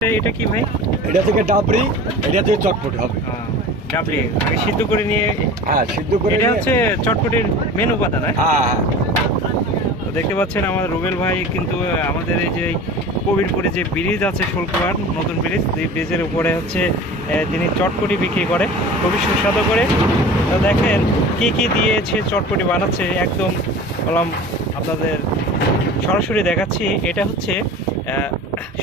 এটা কি ভাই? এটা থেকে ডাবরি, এটা থেকে চটপটি হবে। ডাবলি আগে সিদ্ধ করে নিয়ে, হ্যাঁ, সিদ্ধ করে এটা নিয়ে- হচ্ছে চটপটির মেন উপাদান। হ্যাঁ হ্যাঁ। তো দেখতে পাচ্ছেন আমাদের রুবেল ভাই কিন্তু আমাদের এই যে কবিরপুরে যে ব্রিজ আছে শুল্কবার নতুন ব্রিজ, এই ব্রিজের উপরে হচ্ছে তিনি চটপটি বিক্রি করে, খুবই সুস্বাদু করে। তো দেখেন কি কি দিয়েছে চটপটি বানাচ্ছে, একদম বললাম আপনাদের সরাসরি দেখাচ্ছি। এটা হচ্ছে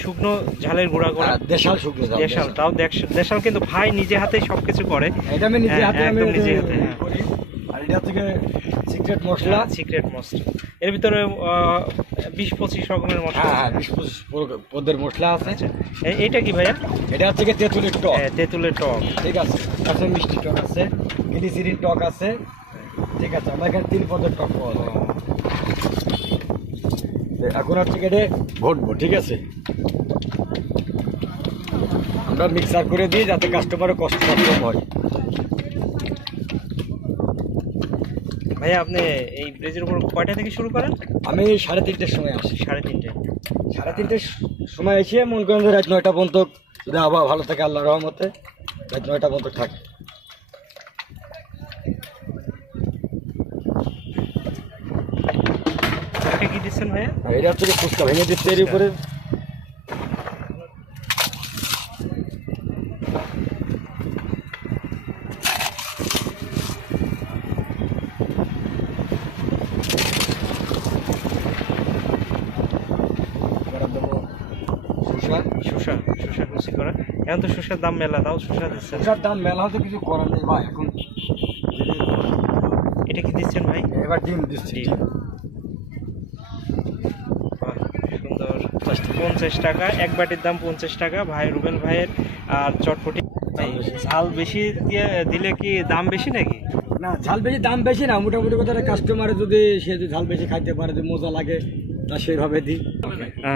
শুকনো ঝালের গুঁড়া করা, দেশাল শুকনো ঝাল, দেশাল, তাও দেশাল কিন্তু ভাই নিজে হাতে সবকিছু করে। এটা আমি নিজে হাতে একদম নিজে হাতে, হ্যাঁ। করি। আর এটা থেকে সিক্রেট মশলা। সিক্রেট মশলা, এর ভিতরে 20-25 রকমের মশলা। হ্যাঁ হ্যাঁ, 20-25 পদের মশলা আছে। আচ্ছা, এইটা কি ভাইয়া? এটা হচ্ছে গিয়ে তেঁতুলের টক। তেঁতুলের টক। ঠিক আছে, তারপরে মিষ্টি টক আছে, গ্লিসিরিন টক আছে। ঠিক আছে, আমার এখানে 3 পদের টক পাওয়া যায়। এখন হচ্ছে গিয়ে ঘটবো। ঠিক আছে, আমরা মিক্সার করে দিই যাতে কাস্টমারের কষ্ট না কম হয়। ভাইয়া আপনি এই ব্রিজের উপর কয়টা থেকে শুরু করেন? আমি 3:30টার সময় আসি। 3:30। 3:30টার সময় এসে মনে করেন যে রাত 9টা পর্যন্ত, যদি আবহাওয়া ভালো থাকে আল্লাহর রহমতে, রাত 9টা পর্যন্ত থাকে। এটা কি দিচ্ছেন ভাইয়া? আর এটা হচ্ছে গিয়ে ফুচকা ভেঙে দিচ্ছে এর উপরে। এবার দেবো শসা। শসা কুচি করা। এখন তো শসার দাম মেলা, তাও শসা দিচ্ছেন। শসার দাম মেলা হতে কিছু করার নেই ভাই এখন। এটা কি দিচ্ছেন ভাই? এবার ডিম দিচ্ছি। ডিম। বাহ, সুন্দর। 50 টাকা এক বাটির দাম, 50 টাকা ভাই রুবেল ভাইয়ের। আর চটপটি ঝাল বেশি দিয়ে দিলে কি দাম বেশি নাকি? না, ঝাল বেশি দাম বেশি না, মোটামুটি কথা কাস্টমারে যদি সে যদি ঝাল বেশি খাইতে পারে, যে মজা লাগে তা সেইভাবে দিই।